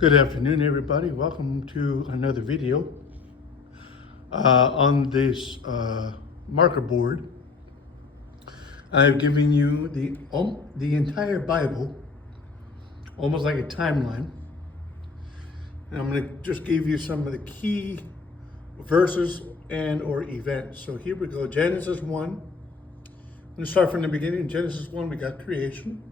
Good afternoon, everybody. Welcome to another video. On this marker board, I've given you the entire Bible, almost like a timeline. And I'm going to just give you some of the key verses and or events. So here we go. Genesis 1. I'm going to start from the beginning. In Genesis 1, we got creation.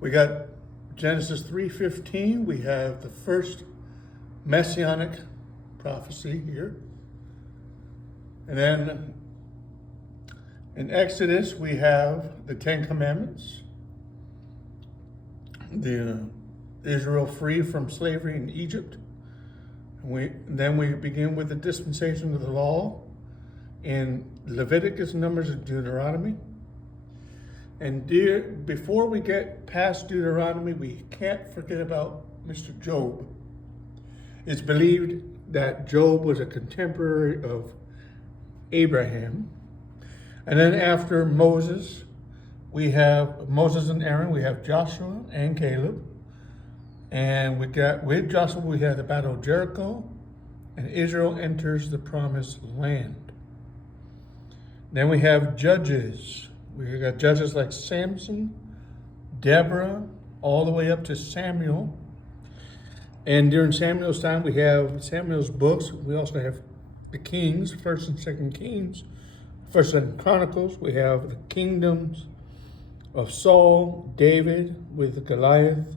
We got Genesis 3:15, we have the first messianic prophecy here. And then in Exodus, we have the Ten Commandments, the Israel free from slavery in Egypt. Then we begin with the dispensation of the law in Leviticus, Numbers, and Deuteronomy. And before we get past Deuteronomy, we can't forget about Mr. Job. It's believed that Job was a contemporary of Abraham. And then after Moses, we have Moses and Aaron, we have Joshua and Caleb. And with Joshua, we have the Battle of Jericho, and Israel enters the Promised Land. Then we have Judges. We got judges like Samson, Deborah, all the way up to Samuel. And during Samuel's time, we have Samuel's books. We also have the Kings, 1st and 2nd Kings, 1st and Chronicles. We have the kingdoms of Saul, David with Goliath,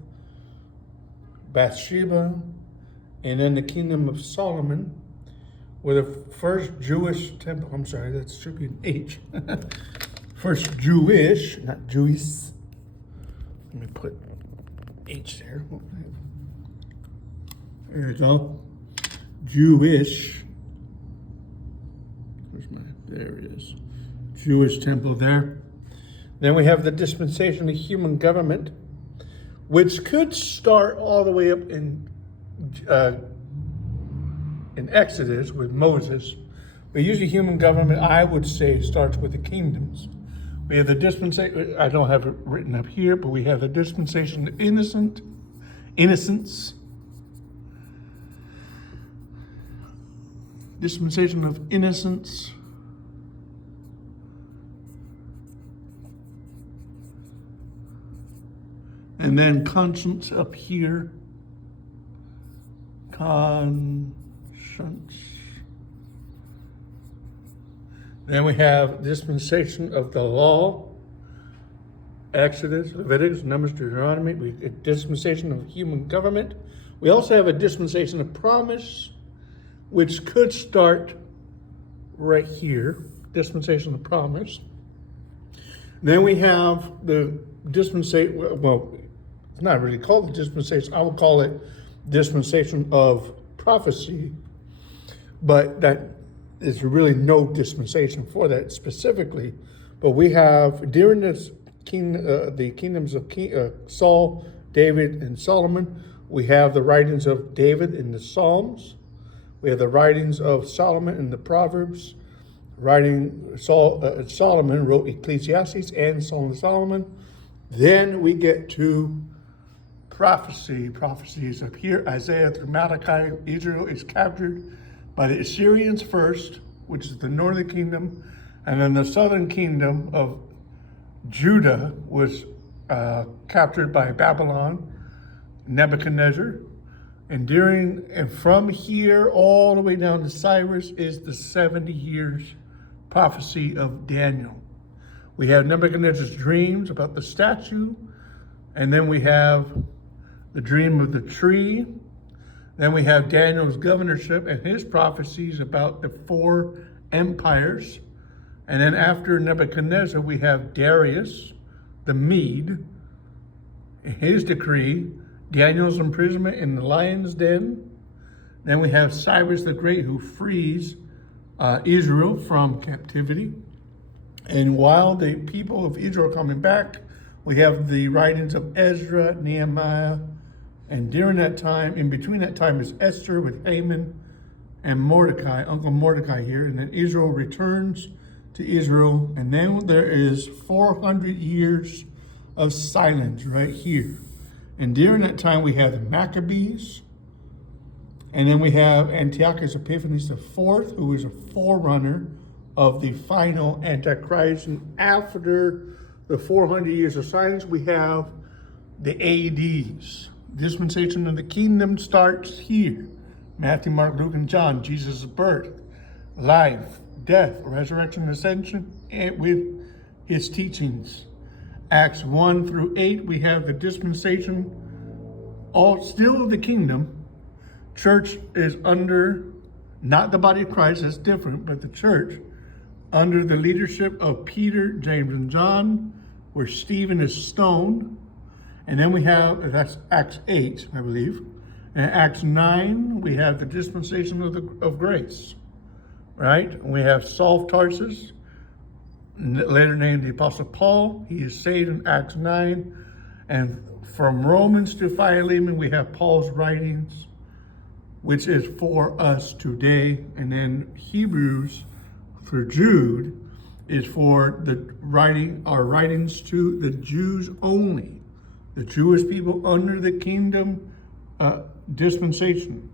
Bathsheba, and then the kingdom of Solomon with the first Jewish temple. I'm sorry, that should be an H. First Jewish, not Jewish. Let me put H there. There we go. Jewish. There it is. Jewish temple there. Then we have the dispensation of human government, which could start all the way up in Exodus with Moses. But usually human government, I would say, starts with the kingdoms. We have the dispensation, I don't have it written up here, but we have the dispensation of innocence. Dispensation of innocence. And then conscience up here. Conscience. Then we have dispensation of the law, Exodus, Leviticus, Numbers, Deuteronomy. We get dispensation of human government. We also have a dispensation of promise, which could start right here, dispensation of promise. Then we have the dispensation, well, it's not really called the dispensation. I would call it dispensation of prophecy, but that is really no dispensation for that specifically. But we have, during this the kingdoms of Saul, David, and Solomon, we have the writings of David in the Psalms. We have the writings of Solomon in the Proverbs. Solomon wrote Ecclesiastes and Song of Solomon. Then we get to prophecy. Prophecy is up here. Isaiah through Malachi. Israel is captured by the Assyrians first, which is the northern kingdom, and then the southern kingdom of Judah was captured by Babylon, Nebuchadnezzar. And from here all the way down to Cyrus is the 70 years prophecy of Daniel. We have Nebuchadnezzar's dreams about the statue, and then we have the dream of the tree. Then we have Daniel's governorship and his prophecies about the 4 empires. And then after Nebuchadnezzar, we have Darius, the Mede, his decree, Daniel's imprisonment in the lion's den. Then we have Cyrus the Great, who frees Israel from captivity. And while the people of Israel are coming back, we have the writings of Ezra, Nehemiah, and during that time, in between that time, is Esther with Haman and Mordecai, Uncle Mordecai here. And then Israel returns to Israel. And then there is 400 years of silence right here. And during that time, we have the Maccabees. And then we have Antiochus Epiphanes IV, who is a forerunner of the final Antichrist. And after the 400 years of silence, we have the ADs. Dispensation of the kingdom starts here. Matthew, Mark, Luke, and John, Jesus' birth, life, death, resurrection, ascension, and with his teachings. Acts 1 through 8, we have the dispensation, all still of the kingdom. Church is under, not the body of Christ, that's different, but the church, under the leadership of Peter, James, and John, where Stephen is stoned. And then we have, that's Acts 8, I believe. And Acts 9, we have the dispensation of grace, right? We have Saul of Tarsus, later named the Apostle Paul. He is saved in Acts 9. And from Romans to Philemon, we have Paul's writings, which is for us today. And then Hebrews for Jude is for the writing, our writings to the Jews only, the Jewish people under the kingdom dispensation.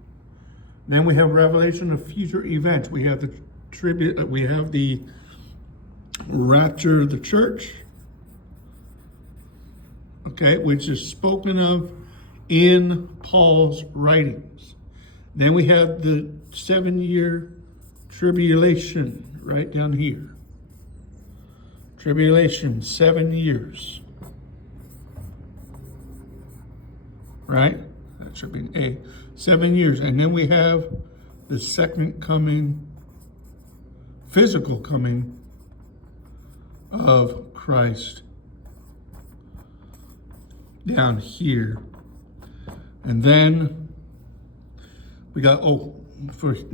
Then we have revelation of future events. We have the rapture of the church, okay, which is spoken of in Paul's writings. Then we have the 7-year tribulation right down here. Tribulation, 7 years. Right? That should be an A. 7 years. And then we have the second coming, physical coming of Christ down here. And then we got, first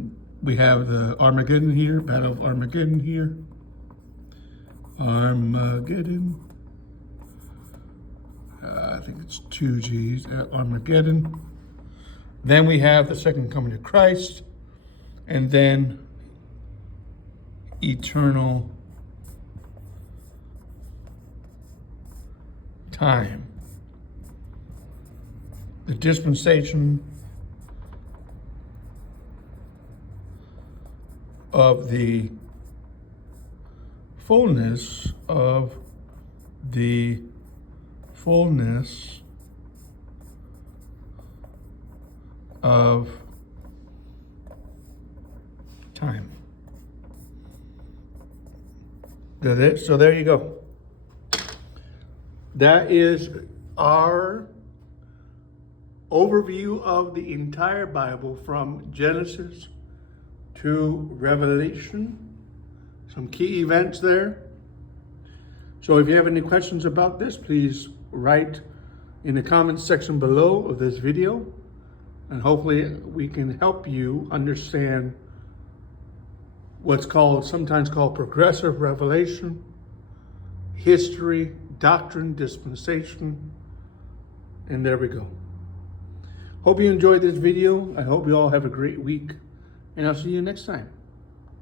we have the Armageddon here, Battle of Armageddon here. Armageddon. I think it's 2 G's at Armageddon. Then we have the second coming of Christ, and then eternal time. The dispensation of the fullness of the fullness of time. So there you go. That is our overview of the entire Bible from Genesis to Revelation. Some key events there. So if you have any questions about this, please write in the comments section below of this video, and hopefully we can help you understand what's sometimes called progressive revelation, history, doctrine, dispensation, and there we go. Hope you enjoyed this video. I hope you all have a great week, and I'll see you next time.